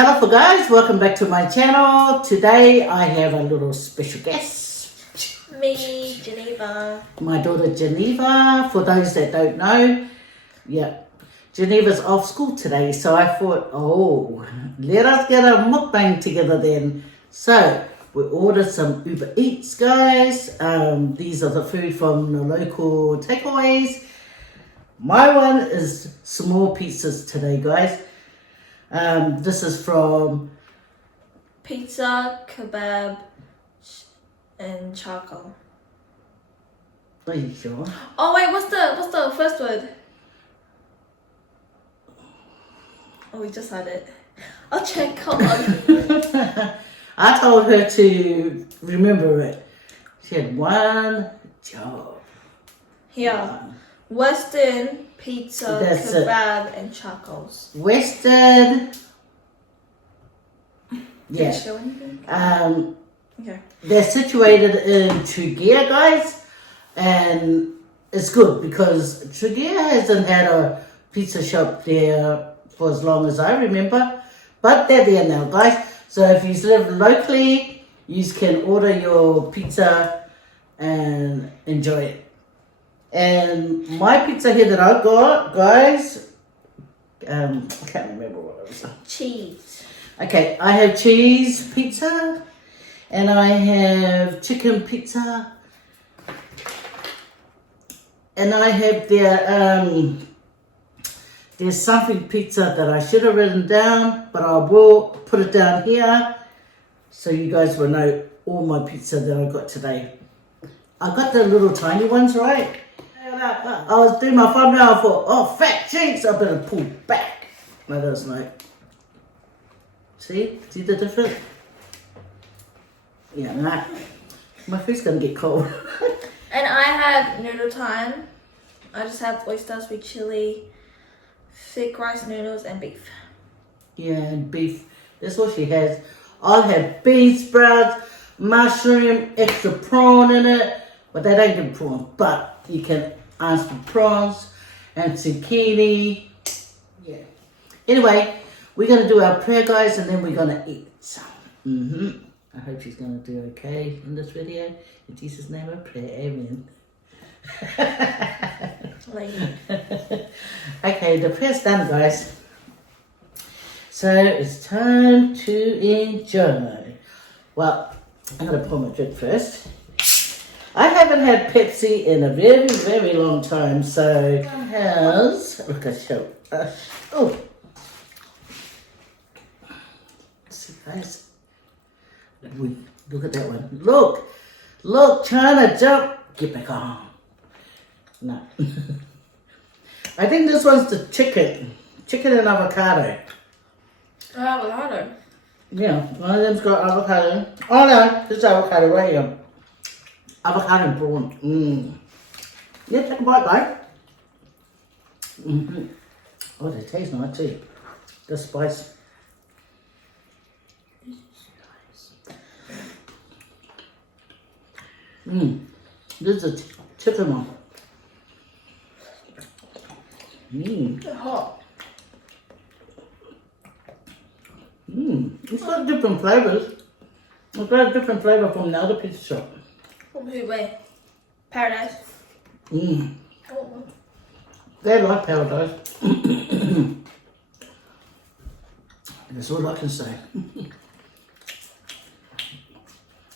Hello guys, welcome back to my channel. Today I have a little special guest. Me, Geneva. My daughter Geneva. For those that don't know, Geneva's off school today, so I thought, let us get a mukbang together then. So we ordered some Uber Eats, guys. These are the food from the local takeaways. My one is small pizzas today, guys. This is from Pizza, kebab, and charcoal. Are you sure? Oh wait, what's the first word? Oh, we just had it. I'll check. Hold on. I told her to remember it. She had one job. Here, Western pizza, That's kebab, and charcoals. Western. Did Yeah. it show anything? Okay. They're situated in Tregear, guys, and it's good because Tregear hasn't had a pizza shop there for as long as I remember, but they're there now, guys. So if you live locally, you can order your pizza and enjoy it. And my pizza here that I got, guys, I can't remember what it was. Cheese. Okay, I have cheese pizza, and I have chicken pizza, and I have there's something pizza that I should have written down, but I will put it down here so you guys will know all my pizza that I got today. I got the little tiny ones, right? I was doing my thumbnail, I thought, fat cheeks, I better pull back. No, that's not. See the difference? Yeah, nah. My food's gonna get cold. And I have noodle time. I just have oyster, sweet chili, thick rice noodles, and beef. Yeah, and beef. That's what she has. I'll have bean sprouts, mushroom, extra prawn in it. But they don't give prawn. But you can ask for prawns and zucchini. Yeah. Anyway, we're going to do our prayer, guys, and then we're going to eat some. I hope she's going to do okay in this video. In Jesus' name I pray. Amen. Okay, the prayer's done, guys. So it's time to enjoy. Well, I'm going to pour my drink first. I haven't had Pepsi in a very, very long time, so look at show. See, guys, look at that one. Look, trying to jump. Get back on. No. I think this one's the chicken and avocado. Avocado. Yeah, one of them's got avocado. Oh no, this is avocado right here. Avocado and prawn. Yeah, take a bite, guys. Oh, they taste nice too. The spice. This is a chicken one. It's hot. It's got different flavors. It's got a different flavor from the other pizza shop. From who? Where? Paradise. Oh. They like Paradise. That's all I can say.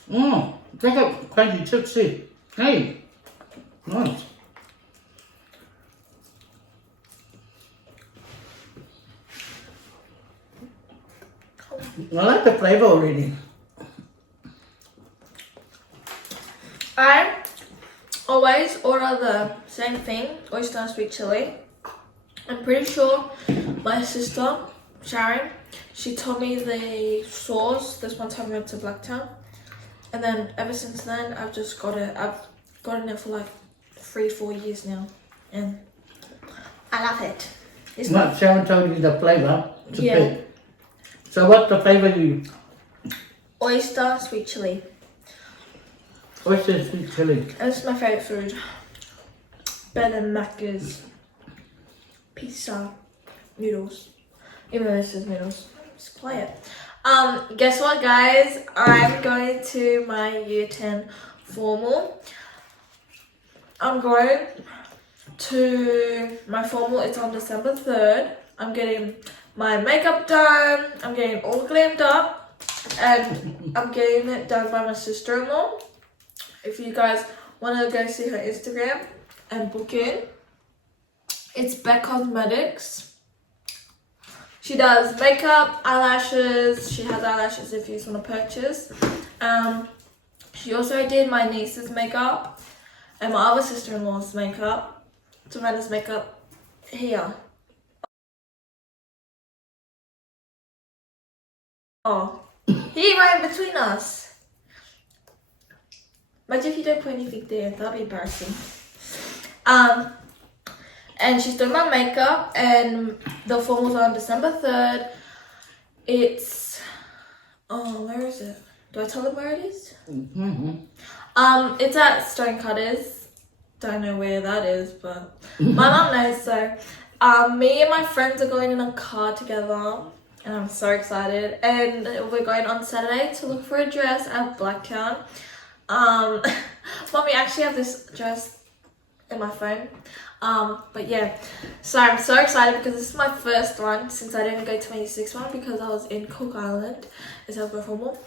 They got crunchy chips too. Hey, nice. I like the flavor already. I always order the same thing, oyster and sweet chili. I'm pretty sure my sister, Sharon, she told me the sauce this one time we went to Blacktown. And then ever since then, I've just got it. I've gotten it for like 3-4 years now. And I love it. It's What, Sharon told you the flavor to Yeah. pick. So what's the flavor you? oyster, sweet chili. Oyster sweet chili. And it's my favourite food. Better than Macca's pizza noodles. Even though this is noodles. Just play it. Guess what, guys? I'm going to my year 10 formal. I'm going to my formal. It's on December 3rd. I'm getting my makeup done. I'm getting all glammed up, and I'm getting it done by my sister-in-law. If you guys want to go see her Instagram and book in, it's Beck Cosmetics. She does makeup, eyelashes. She has eyelashes if you just want to purchase. She also did my niece's makeup and my other sister-in-law's makeup. Savannah's makeup here. Oh, he right in between us. Imagine if you don't put anything there. That'd be embarrassing. And she's doing my makeup, and the formal's on December 3rd. It's, where is it? Do I tell them where it is? It's at Stonecutters. Don't know where that is, but my mum knows. So, me and my friends are going in a car together, and I'm so excited. And we're going on Saturday to look for a dress at Blacktown. Mommy, actually have this dress in my phone. But yeah, so I'm so excited because this is my first one since I didn't go to my year 6 one because I was in Cook Island instead of my formal.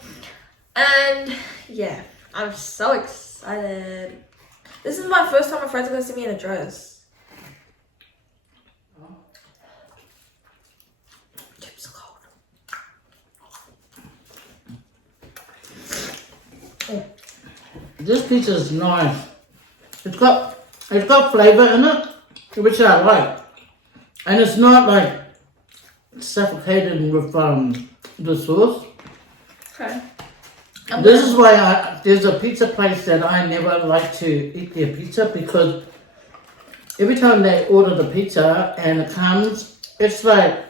And yeah, I'm so excited. This is my first time my friends are going to see me in a dress. Chips are cold. This pizza is nice. It's got flavour in it, which I like. And it's not like suffocated with the sauce. Okay. This is why there's a pizza place that I never like to eat their pizza, because every time they order the pizza and it comes, it's like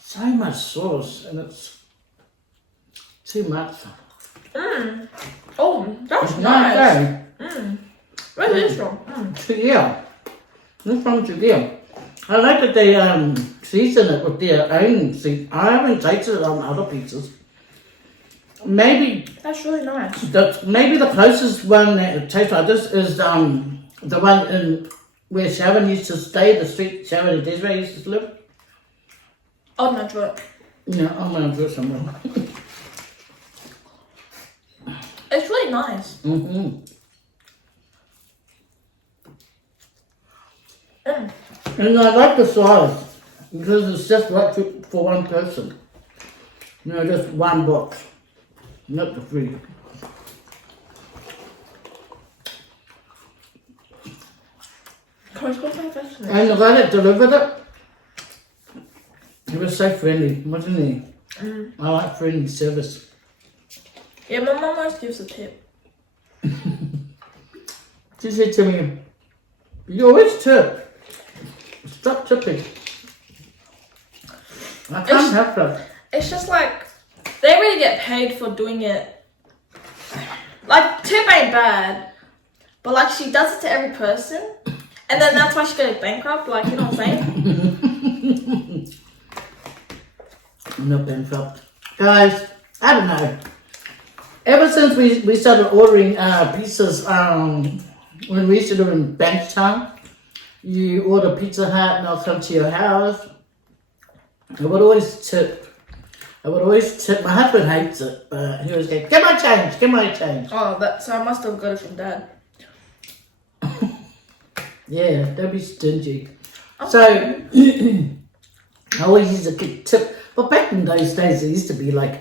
so much sauce and it's too much. Oh, that's It's nice. Where's this from? Chugil. This from Chugil. I like that they season it with their own season. I haven't tasted it on other pizzas. Maybe That's really nice. maybe the closest one that tastes like this is the one in where Sharon used to stay, the street Sharon and Desiree used to live. Oh, not sure. Yeah, I'm gonna do it somewhere. It's really nice. And I like the size because it's just right for one person. You know, just one box, not the 3. Can I score my first one? And the guy that delivered it, he was so friendly, wasn't he? I like friendly service. Yeah, my mum always gives a tip. She said to me, "You always tip. Stop tipping." I can't help that. It's just like, they really get paid for doing it. Like, tip ain't bad, but like, she does it to every person, and then that's why she goes bankrupt, like, you know what I'm saying? I'm not bankrupt. Guys, I don't know. Ever since we started ordering pizzas, when we used to live in Bankstown, you order Pizza Hut and I'll come to your house. I would always tip. My husband hates it, but he always goes, get my change. Oh, so I must have got it from Dad. Yeah, don't be stingy. So, I always used to get tip. But back in those days, it used to be like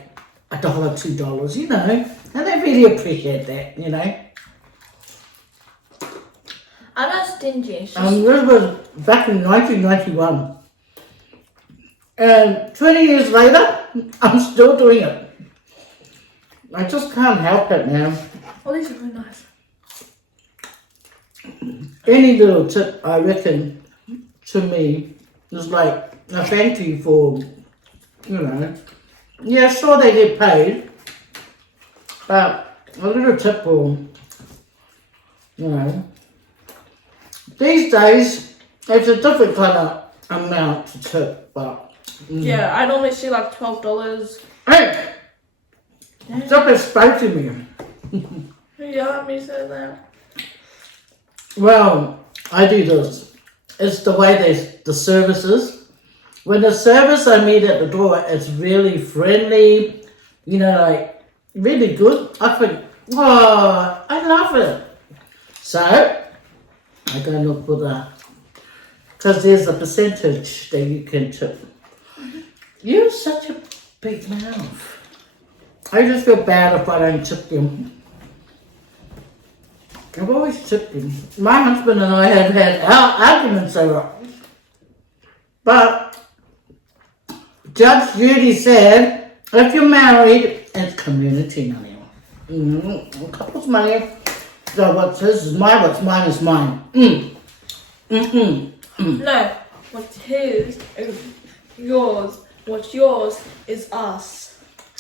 $1, $2, you know. And I really appreciate that, you know. I'm not stingy. It's just... This was back in 1991. And 20 years later, I'm still doing it. I just can't help it now. Oh, these are really nice. Any little tip, I reckon, to me, is like a thank you for, you know. Yeah, sure they get paid, but a little tip will, you know. These days, it's a different kind of amount to tip, but Yeah, I normally see like $12. Hey! Stop exposing me. Yeah, me say that. Well, I do this. It's the way the service is. When the service I meet at the door is really friendly, you know, like really good, I think, oh, I love it. So, I go look for the, because there's a percentage that you can tip. You have such a big mouth. I just feel bad if I don't tip them. I've always tipped him. My husband and I have had our arguments over it. But Judge Judy said, if you're married, it's community money. Couple's money. So what's his is mine, what's mine is mine. No, what's his is yours. What's yours is us.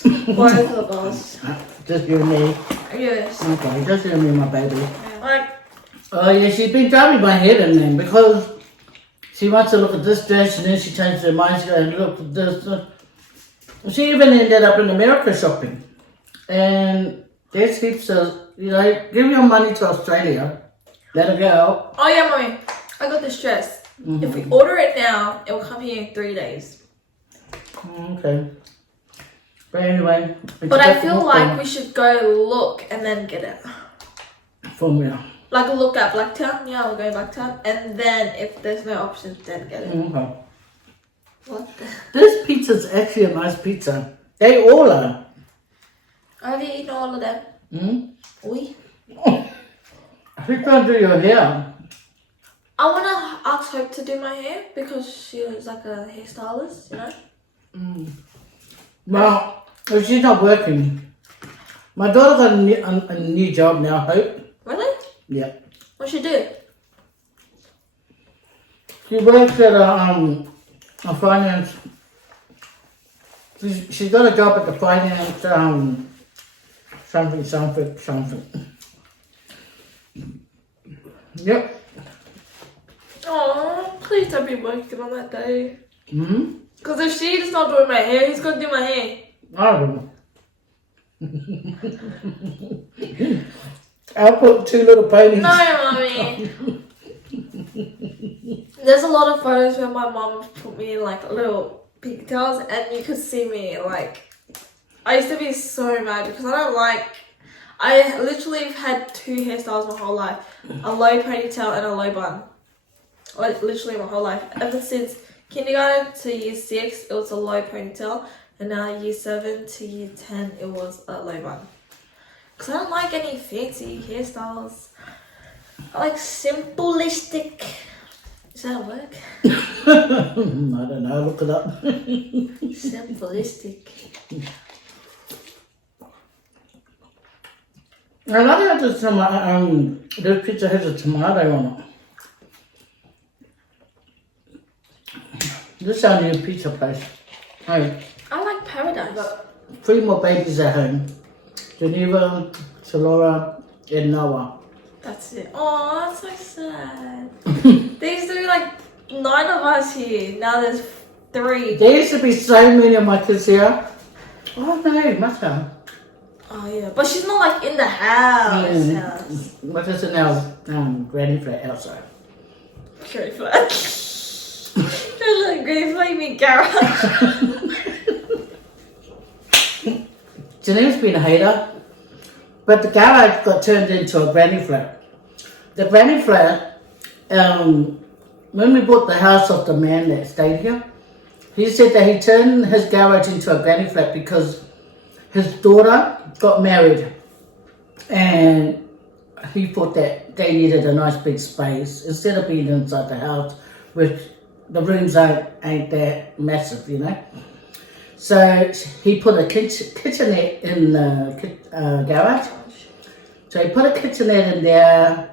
Both of us. Just you and me. Yes. Okay, just you and me, my baby. Like, Oh yeah, she's been driving my head in then because she wants to look at this dress and then she changed her mind. She's going to look at this. She even ended up in America shopping. And there's heaps of, you know, give your money to Australia. Let her go. oh yeah, mommy, I got this dress. If we order it now, it will come here in 3 days. Okay. But anyway. But I feel like we should go look and then get it. From where? Like look at Blacktown. Yeah, we'll go Blacktown. And then if there's no options, then get it. Okay. What the? This pizza's actually a nice pizza. They all are. Have you eaten all of them? Oui. Who's going to do your hair? I want to ask Hope to do my hair because she was like a hairstylist, you know? Well, if she's not working. My daughter got a new job now, Hope. Really? Yeah. What she do? She works at a finance. She's got a job at the finance, something. Yep. Oh, please don't be working on that day. Mm-hmm. Because if she's not doing my hair, who's going to do my hair? I don't know. I'll put 2 little ponies. No, mommy. There's a lot of photos where my mom put me in like little pigtails and you could see me like, I used to be so mad because I literally have had 2 hairstyles my whole life. A low ponytail and a low bun. Like literally my whole life. Ever since kindergarten to year 6, it was a low ponytail. And now year 7 to year 10, it was a low bun. Because I don't like any fancy hairstyles. I like simplistic. Is that a word? I don't know, look it up. Simplistic. I like how this pizza has a tomato on it. This is our new pizza place. Hey, I like Paradise. 3 more babies at home. Geneva, Salora, and Noah. That's it. Oh, that's so sad. There used to be like 9 of us here. Now there's 3. There used to be so many of my kids here. Oh no, must have. Oh yeah, but she's not like in the house. What is it now? Granny flat outside. Granny flat. Don't look granny flat, you mean garage. Janine's been a hater, but the garage got turned into a granny flat. The granny flat, when we bought the house of the man that stayed here, he said that he turned his garage into a granny flat because his daughter got married and he thought that they needed a nice big space instead of being inside the house, which the rooms ain't that massive, you know. So he put a kitchenette in the garage. So he put a kitchenette in there,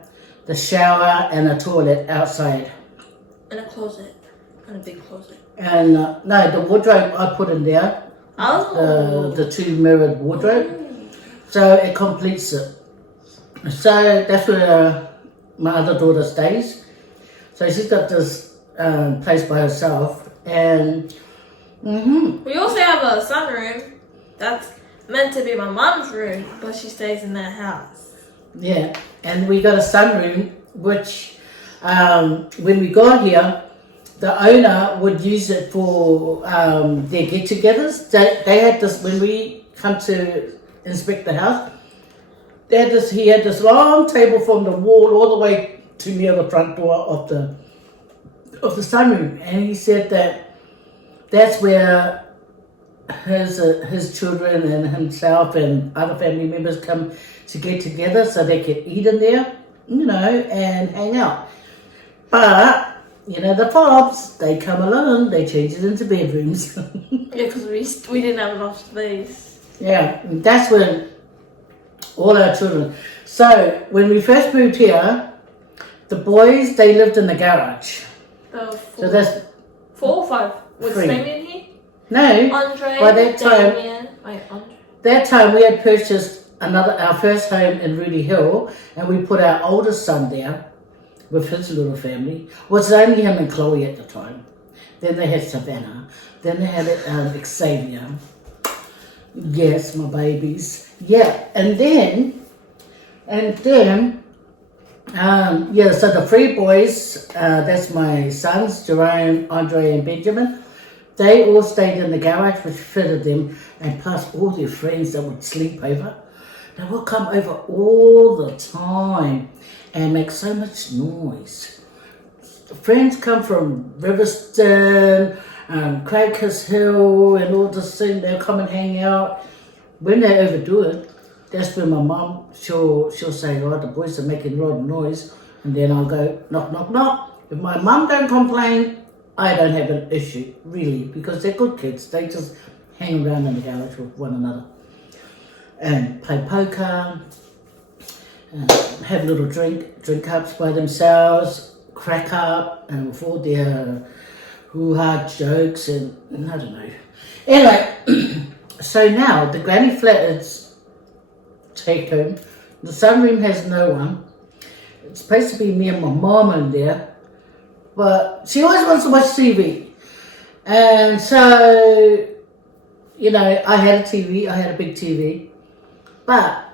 the shower and a toilet outside. And a closet. And a big closet. And no, the wardrobe I put in there. Oh. The 2 mirrored wardrobe. So it completes it. So that's where my other daughter stays. So she's got this place by herself. And We also have a sunroom that's meant to be my mum's room, but she stays in that house. Yeah, and we got a sunroom, which when we got here, the owner would use it for their get-togethers. They had this, when we come to inspect the house, he had this long table from the wall all the way to near the front door of the sunroom, and he said that's where his children and himself and other family members come to get together so they can eat in there, and hang out. But the Fobs, they come along, they change it into bedrooms. Yeah, because we didn't have enough space. Yeah, and that's when all our children. So when we first moved here, the boys, they lived in the garage. So that's 4 or 5. Was three. Damien here? No. Andre, by that time, Damien. Wait, Andre. That time we had purchased our first home in Rudy Hill, and we put our oldest son there with his little family. It was only him and Chloe at the time. Then they had Savannah. Then they had Xavier. Yes, my babies. Yeah, and then, so the 3 boys, that's my sons, Jerome, Andre, and Benjamin. They all stayed in the garage, which fitted them, and plus all their friends that would sleep over. They would come over all the time and make so much noise. Friends come from Riverston, Cracker's Hill, and all this thing. They'll come and hang out. When they overdo it, that's when my mum, she'll say, oh, the boys are making a lot of noise. And then I'll go, knock, knock, knock. If my mum don't complain, I don't have an issue, really, because they're good kids. They just hang around in the garage with one another and play poker, have little drink ups by themselves, crack up, and with all their hoo-ha jokes and I don't know. Anyway, so now the granny flat is take home. The sunroom has no one. It's supposed to be me and my mom in there, but she always wants to watch TV. And so, I had a TV, I had a big TV, but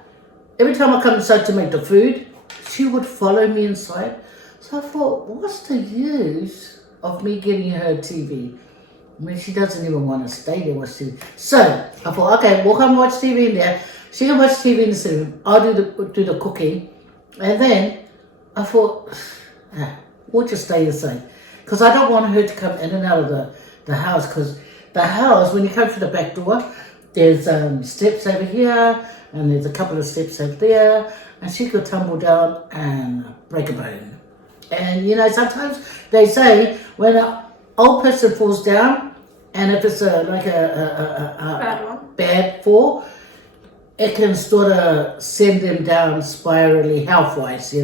every time I come inside to make the food, she would follow me inside. So I thought, what's the use of me getting her a TV when she doesn't even want to stay there watch TV? So I thought, okay, we'll come watch TV in there. She can watch TV in the sitting room. I'll do the cooking. And then I thought, we'll just stay the same. Because I don't want her to come in and out of the house. Because the house, when you come through the back door, there's steps over here, and there's a couple of steps over there, and she could tumble down and break a bone. And sometimes they say when an old person falls down, and if it's a bad fall, it can sort of send them down spirally health-wise,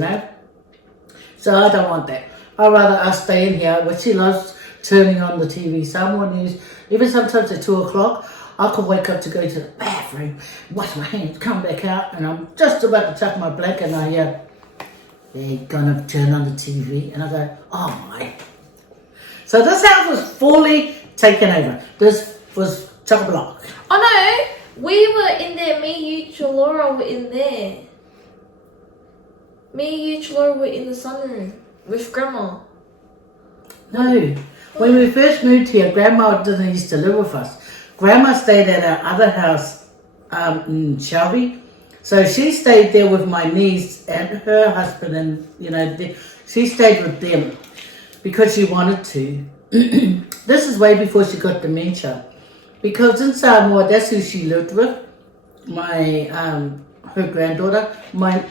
So I don't want that. I'd rather us stay in here, which she loves turning on the TV. Some mornings, even sometimes at 2 o'clock, I could wake up to go to the bathroom, wash my hands, come back out, and I'm just about to tuck my blanket, and I hear, they're gonna turn on the TV, and I go, oh my. So this house was fully taken over. This was chock-a-block. Oh no, we were in there, me, you, Chalora were in there. Me, you, Chalora were in the sunroom with Grandma. No, when we first moved here, Grandma didn't used to live with us. Grandma stayed at our other house in Shelby. So she stayed there with my niece and her husband, and she stayed with them because she wanted to. This is way before she got dementia, because in Samoa, that's who she lived with. Her granddaughter,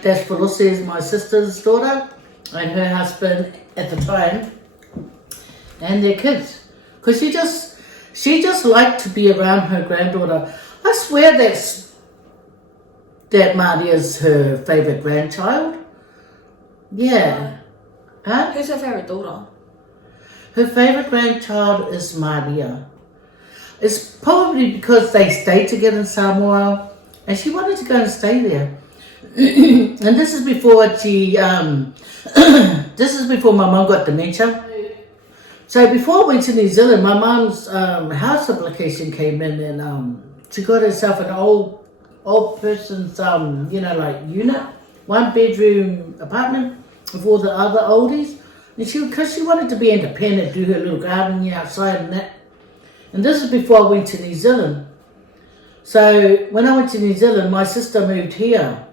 that's Felicia's, my sister's daughter, and her husband at the time, and their kids, because she just liked to be around her granddaughter. I swear that Maria's her favourite grandchild. Yeah. Huh? Who's her favourite daughter? Her favourite grandchild is Maria. It's probably because they stayed together in Samoa, and she wanted to go and stay there. And this is before this is before my mum got dementia. So before I went to New Zealand, my mum's house application came in, and she got herself an old person's like unit, 1-bedroom apartment with all the other oldies. And because she wanted to be independent, do her little gardening outside and that. And this is before I went to New Zealand. So when I went to New Zealand, my sister moved here.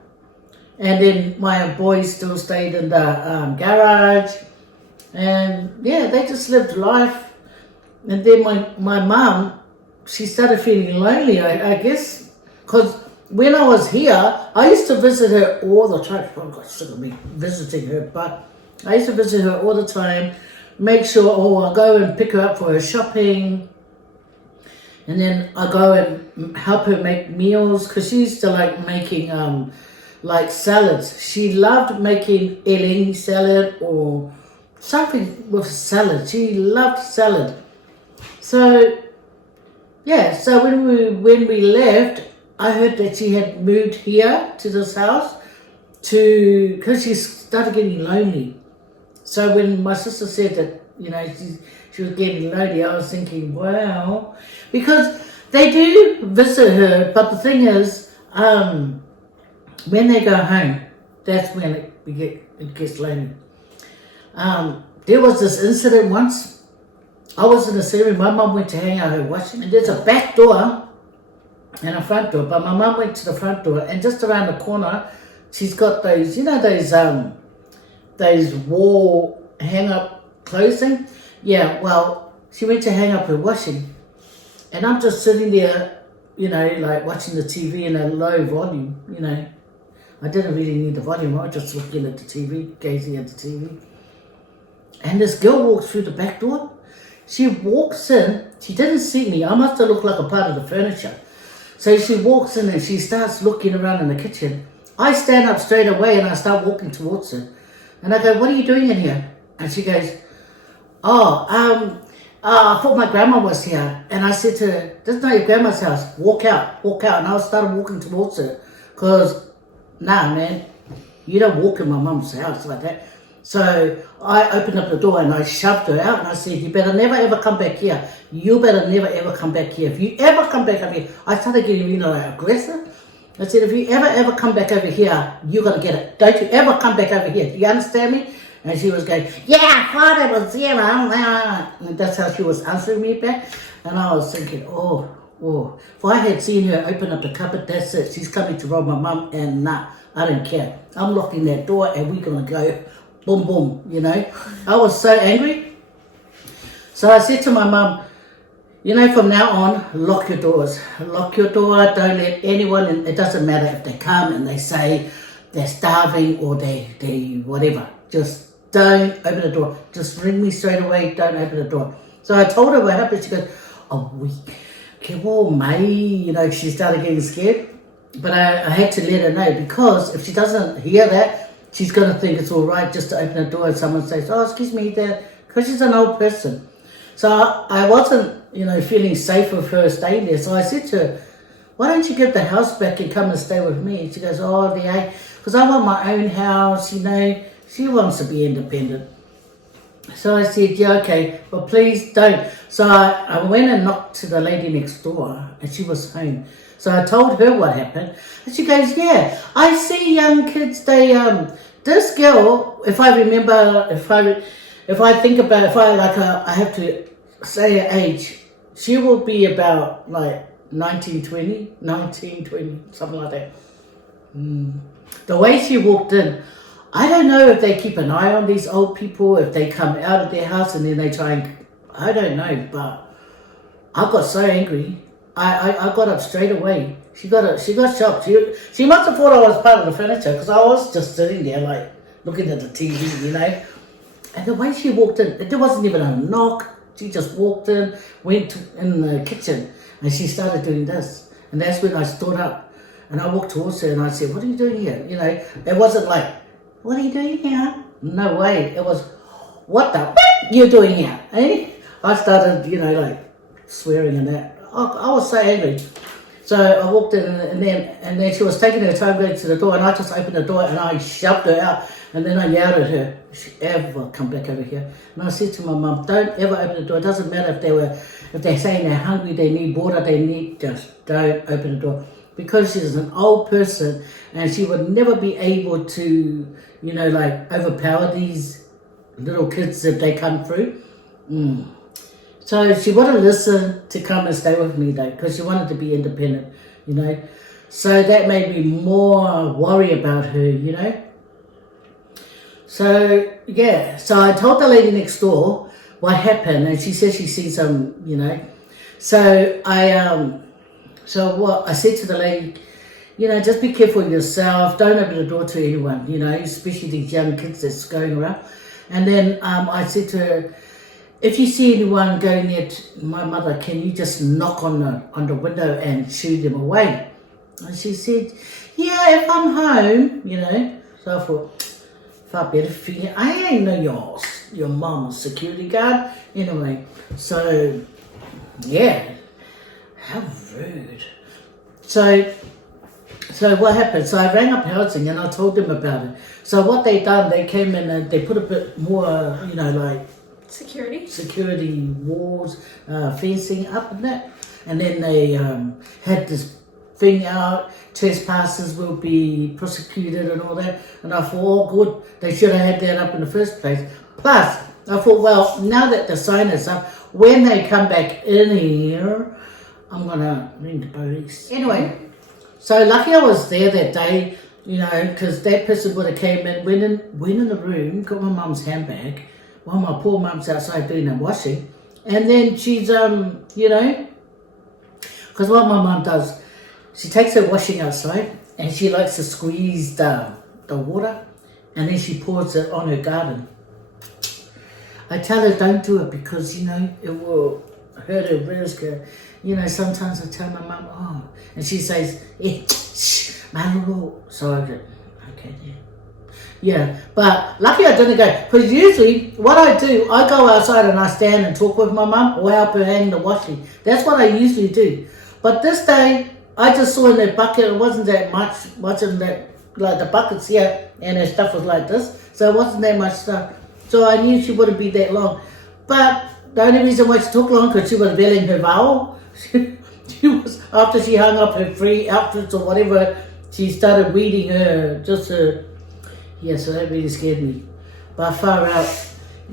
And then my boys still stayed in the garage. And yeah, they just lived life. And then my mum, she started feeling lonely, I guess. Because when I was here, I used to visit her all the time. I got sick of me visiting her, but I used to visit her all the time. Make sure, I go and pick her up for her shopping. And then I go and help her make meals, because she used to like making like salads. She loved making eleni salad or something with salad. She loved salad. So yeah, so when we left, I heard that she had moved here to this house because she started getting lonely. So when my sister said that, she was getting lonely, I was thinking, wow, because they do visit her, but the thing is, when they go home, that's when it gets lonely. There was this incident once. I was in the ceremony. My mum went to hang out her washing, and there's a back door and a front door. But my mum went to the front door, and just around the corner, she's got those, those wall hang-up clothing. Yeah, well, she went to hang up her washing, and I'm just sitting there, like watching the TV in a low volume. I didn't really need the volume. I was just looking at the TV, gazing at the TV. And this girl walks through the back door. She walks in. She didn't see me. I must have looked like a part of the furniture. So she walks in and she starts looking around in the kitchen. I stand up straight away and I start walking towards her. And I go, "What are you doing in here?" And she goes, I thought my grandma was here. And I said to her, "This is not your grandma's house. Walk out, walk out." And I started walking towards her because, nah, man, you don't walk in my mum's house like that. So I opened up the door and I shoved her out and I said, "You better never ever come back here. You better never ever come back here. If you ever come back over here," I started getting like aggressive. I said, "If you ever come back over here, you're going to get it. Don't you ever come back over here. Do you understand me?" And she was going, "Yeah, I thought it was zero." And that's how she was answering me back. And I was thinking, oh, if I had seen her open up the cupboard, that's it. She's coming to rob my mum, and nah, I don't care. I'm locking that door and we're going to go boom, boom, I was so angry. So I said to my mum, from now on, lock your doors. Lock your door. Don't let anyone in. It doesn't matter if they come and they say they're starving or they whatever. Just don't open the door. Just ring me straight away. Don't open the door. So I told her what happened. She goes, she started getting scared. But I had to let her know, because if she doesn't hear that, she's going to think it's all right just to open the door and someone says, "Oh, excuse me, Dad," because she's an old person. So I wasn't, feeling safe with her staying there. So I said to her, "Why don't you get the house back and come and stay with me?" And she goes, "Oh, because I want my own house, She wants to be independent." So I said, "Yeah, okay, but please don't." So I went and knocked to the lady next door, and she was home. So I told her what happened, and she goes, "Yeah, I see young kids, this girl, if I remember, if I think about, I have to say her age, she will be about like 19, 20, something like that. The way she walked in, I don't know if they keep an eye on these old people, if they come out of their house and then they try and, I don't know, but I got so angry. I got up straight away. She got shocked. She must have thought I was part of the furniture, because I was just sitting there like looking at the TV, And the way she walked in, there wasn't even a knock. She just walked in, went in the kitchen, and she started doing this. And that's when I stood up and I walked towards her and I said, "What are you doing here?" It wasn't like, "What are you doing here?" No way. It was, "What the you doing here?" Eh? I started, like swearing and that. I was so angry. So I walked in and then she was taking her time going to the door and I just opened the door and I shoved her out and then I yelled at her, if she ever come back over here. And I said to my mum, don't ever open the door. It doesn't matter if they're saying they're hungry, they need water, just don't open the door. Because she's an old person and she would never be able to, like overpower these little kids if they come through. So she wouldn't listen to come and stay with me though, because she wanted to be independent, So that made me more worry about her, So, yeah, so I told the lady next door what happened and she said she sees some, So I said to the lady, just be careful of yourself, don't open the door to anyone, especially these young kids that's going around. And then I said to her, if you see anyone going near my mother, can you just knock on the window and shoo them away? And she said, yeah, if I'm home, So I thought, far better for you. I ain't know your mama's security guard. Anyway, so, yeah, how rude. So what happened? So I rang up housing and I told them about it. So what they done, they came in and they put a bit more, like, security walls, fencing up and that. And then they had this thing out, trespassers will be prosecuted and all that. And I thought, oh good, they should have had that up in the first place. Plus, I thought, well, now that the sign is up, when they come back in here, I'm going to ring the police. Anyway, so lucky I was there that day, because that person would have came in, went in the room, got my mum's handbag, while my poor mum's outside doing the washing. And then she's, because what my mum does, she takes her washing outside and she likes to squeeze the water and then she pours it on her garden. I tell her don't do it because, it will hurt her wrist. Sometimes I tell my mum, oh, and she says, shh, my little. So I go, okay, yeah. Yeah, but lucky I didn't go, because usually what I do, I go outside and I stand and talk with my mum or help her hang the washing. That's what I usually do. But this day, I just saw in the bucket, it wasn't that much, wasn't that, like the buckets here, and her stuff was like this, so it wasn't that much stuff. So I knew she wouldn't be that long. But the only reason why she took long, because she was veiling her vowel. She was, after she hung up her free outfits or whatever, she started weeding her, yeah, so that really scared me. But far out,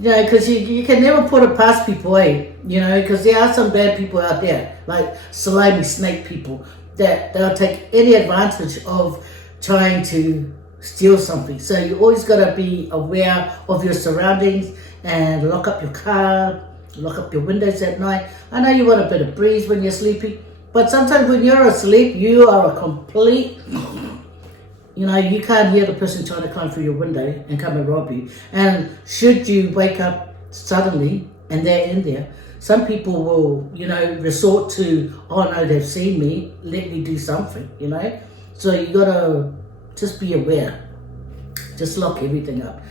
because you can never put it past people, because there are some bad people out there, like slimy snake people, that they'll take any advantage of trying to steal something. So you always got to be aware of your surroundings and lock up your car, lock up your windows at night. I know you want a bit of breeze when you're sleeping, but sometimes when you're asleep, you are a complete... you can't hear the person trying to climb through your window and come and rob you. And should you wake up suddenly and they're in there, some people will, resort to, oh no, they've seen me, let me do something, So you gotta just be aware. Just lock everything up.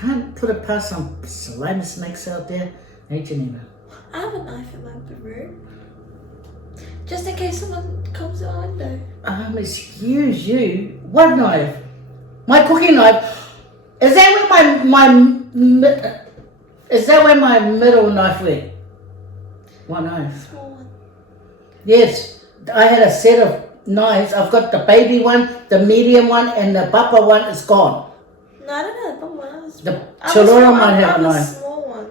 Can't put it past some slimy snakes out there, ain't you, Nina? I have a knife in my room. Just in case someone comes to my window. Excuse you. What knife? My cooking knife. Is that where my middle knife went? What knife? Small one. Yes. I had a set of knives. I've got the baby one, the medium one, and the papa one is gone. No, I don't know the papa one. The Chalora might have a knife. Small one.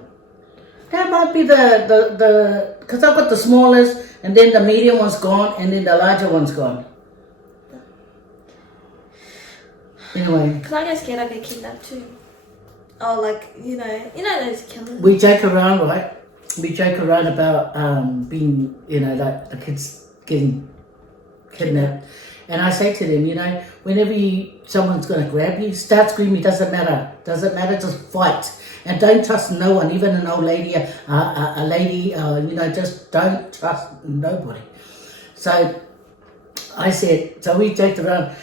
That might be the because I've got the smallest, and then the medium one's gone, and then the larger one's gone. Anyway. Because I get scared I get kidnapped too. Oh, like, those killers. We joke around, right? We joke around about being, like the kids getting kidnapped. And I say to them, whenever someone's going to grab you, start screaming, doesn't matter. Doesn't matter, just fight. And don't trust no one, even an old lady, a lady, just don't trust nobody. So I said, so we joked around,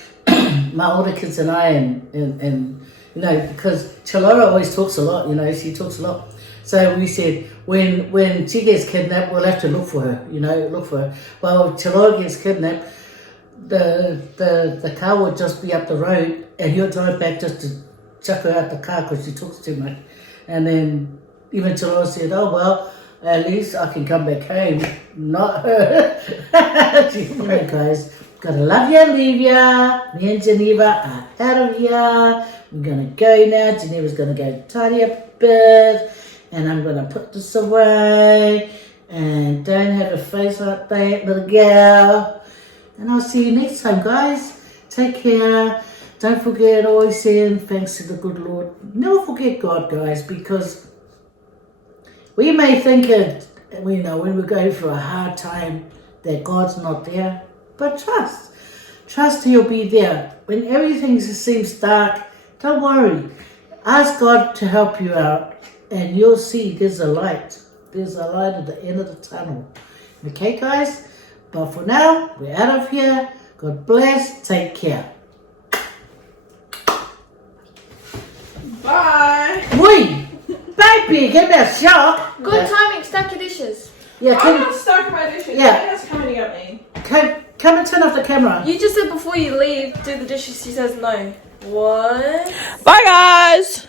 my older kids and I, and because Chalora always talks a lot, she talks a lot. So we said, when she gets kidnapped, we'll have to look for her, look for her. Well, Chiloa gets kidnapped, the car would just be up the road, and he'll drive back just to chuck her out the car because she talks too much. And then even Chiloa said, oh, well, at least I can come back home, not her. Guys, gotta love ya, leave ya. Me and Geneva are out of here. We're gonna go now. Geneva's gonna go tidy up a bit. And I'm gonna put this away. And don't have a face like that, little girl. And I'll see you next time, guys. Take care. Don't forget, always saying thanks to the good Lord. Never forget God, guys, because we may think when we're going through a hard time that God's not there, but trust He'll be there. When everything seems dark, don't worry. Ask God to help you out, and you'll see there's a light. There's a light at the end of the tunnel. Okay, guys? But for now, we're out of here. God bless. Take care. Bye. Wait, baby, give me a shock. Good timing, stack your dishes. Yeah, I'm not stuck my dishes. Yeah. That's coming at me. come and turn off the camera. You just said before you leave, do the dishes. She says no. What? Bye, guys.